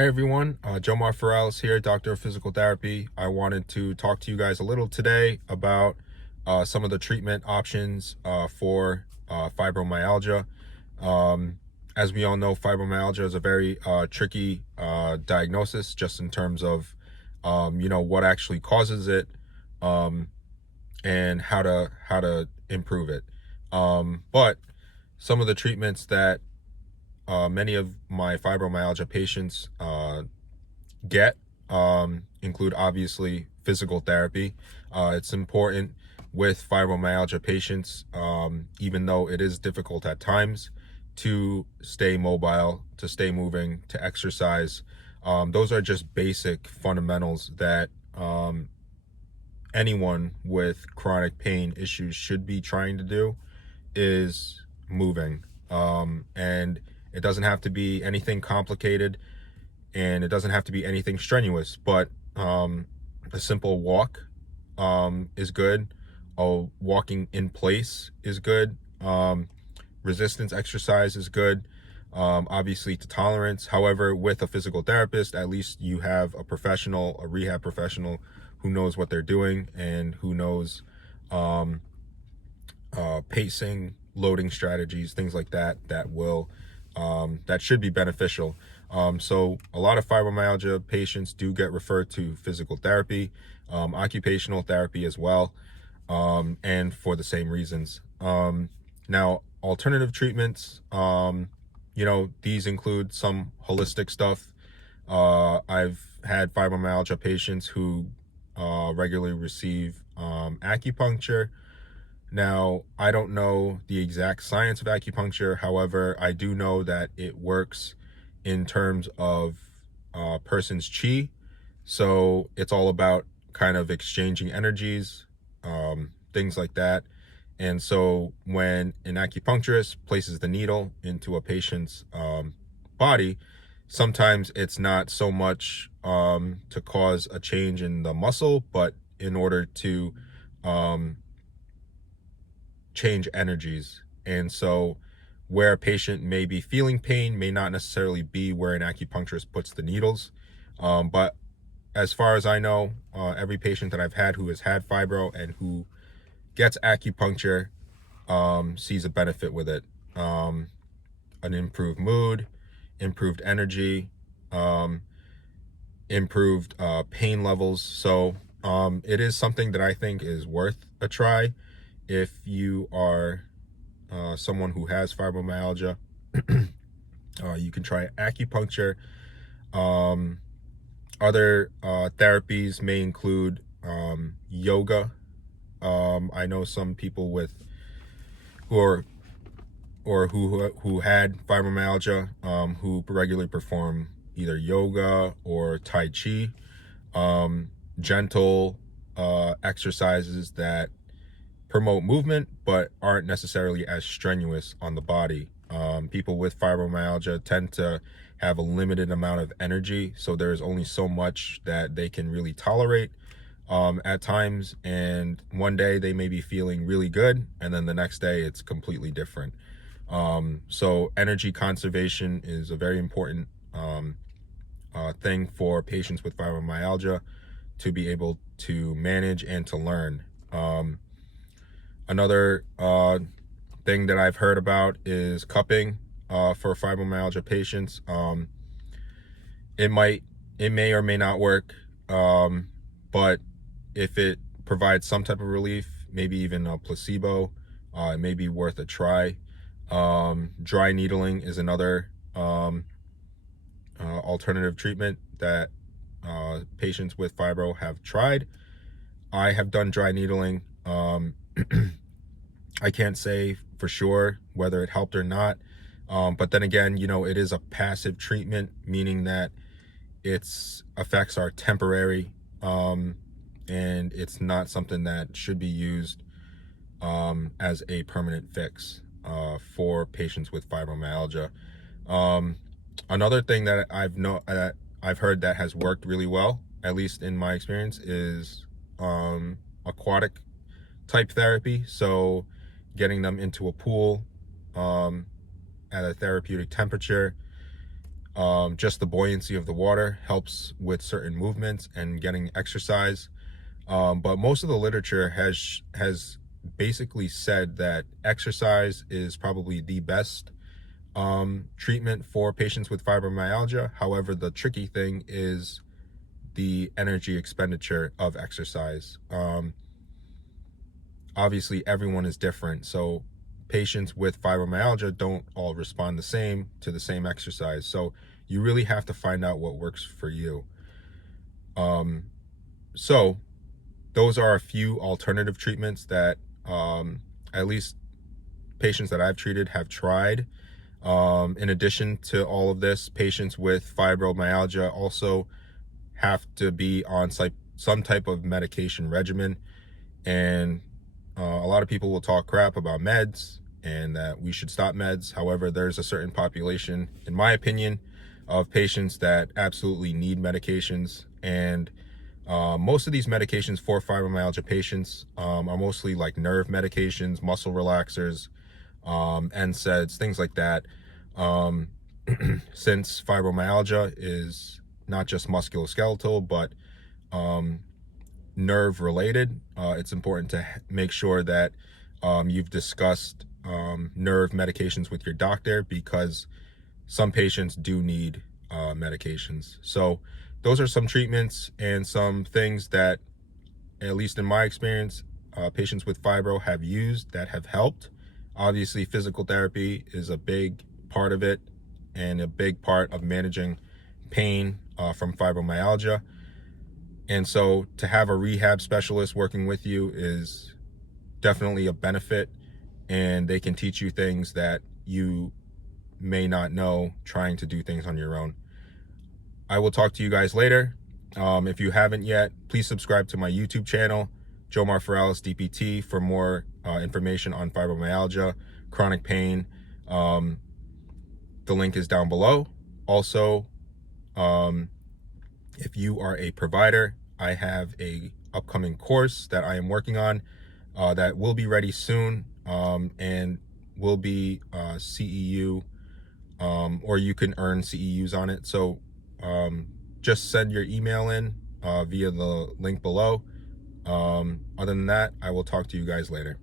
Hey everyone, Joe Morales here, Doctor of Physical Therapy. I wanted to talk to you guys a little today about some of the treatment options for fibromyalgia. Um, as we all know, fibromyalgia is a very tricky diagnosis, just in terms of what actually causes it, um, and how to improve it. But some of the treatments that many of my fibromyalgia patients get include obviously physical therapy. It's important with fibromyalgia patients, even though it is difficult at times, to stay mobile, to stay moving, to exercise. Those are just basic fundamentals that anyone with chronic pain issues should be trying to do, is moving. And it doesn't have to be anything complicated, and it doesn't have to be anything strenuous, but a simple walk is good. Walking in place is good. Resistance exercise is good. Obviously to tolerance. However, with a physical therapist, at least you have a professional, a rehab professional, who knows what they're doing and who knows pacing, loading strategies, things like that, that should be beneficial. So a lot of fibromyalgia patients do get referred to physical therapy, occupational therapy as well, and for the same reasons. Now, alternative treatments, these include some holistic stuff. I've had fibromyalgia patients who regularly receive acupuncture. Now, I don't know the exact science of acupuncture. However, I do know that it works in terms of a person's chi. So it's all about kind of exchanging energies, things like that. And so when an acupuncturist places the needle into a patient's body, sometimes it's not so much to cause a change in the muscle, but in order to change energies. And so where a patient may be feeling pain may not necessarily be where an acupuncturist puts the needles. But as far as I know, every patient that I've had who has had fibro and who gets acupuncture sees a benefit with it. An improved mood, improved energy, improved pain levels. So it is something that I think is worth a try if you are someone who has fibromyalgia. You can try acupuncture. Other therapies may include yoga. I know some people who had fibromyalgia who regularly perform either yoga or tai chi, gentle exercises that promote movement but aren't necessarily as strenuous on the body. People with fibromyalgia tend to have a limited amount of energy, so there's only so much that they can really tolerate at times, and one day they may be feeling really good and then the next day it's completely different. So energy conservation is a very important thing for patients with fibromyalgia to be able to manage and to learn. Another thing that I've heard about is cupping for fibromyalgia patients. It may or may not work, but if it provides some type of relief, maybe even a placebo, it may be worth a try. Dry needling is another alternative treatment that patients with fibro have tried. I have done dry needling. I can't say for sure whether it helped or not. But then again, it is a passive treatment, meaning that its effects are temporary, and it's not something that should be used as a permanent fix for patients with fibromyalgia. Another thing that I've heard that has worked really well, at least in my experience, is aquatic type therapy. So getting them into a pool at a therapeutic temperature, Just the buoyancy of the water helps with certain movements and getting exercise. But most of the literature has basically said that exercise is probably the best treatment for patients with fibromyalgia. However, the tricky thing is the energy expenditure of exercise. Obviously, everyone is different, so patients with fibromyalgia don't all respond the same to the same exercise. So you really have to find out what works for you. So those are a few alternative treatments that at least patients that I've treated have tried. In addition to all of this, patients with fibromyalgia also have to be on some type of medication regimen. And a lot of people will talk crap about meds and that we should stop meds. However, there's a certain population, in my opinion, of patients that absolutely need medications. And most of these medications for fibromyalgia patients are mostly like nerve medications, muscle relaxers, NSAIDs, things like that. Since fibromyalgia is not just musculoskeletal, but nerve related, it's important to make sure that you've discussed nerve medications with your doctor, because some patients do need medications. So those are some treatments and some things that, at least in my experience, patients with fibro have used that have helped. Obviously, physical therapy is a big part of it and a big part of managing pain from fibromyalgia. And so to have a rehab specialist working with you is definitely a benefit, and they can teach you things that you may not know trying to do things on your own. I will talk to you guys later. If you haven't yet, please subscribe to my YouTube channel, Jomar Ferralis DPT, for more information on fibromyalgia, chronic pain. The link is down below. Also, if you are a provider, I have a upcoming course that I am working on that will be ready soon, and will be CEU, or you can earn CEUs on it. So just send your email in via the link below. Other than that, I will talk to you guys later.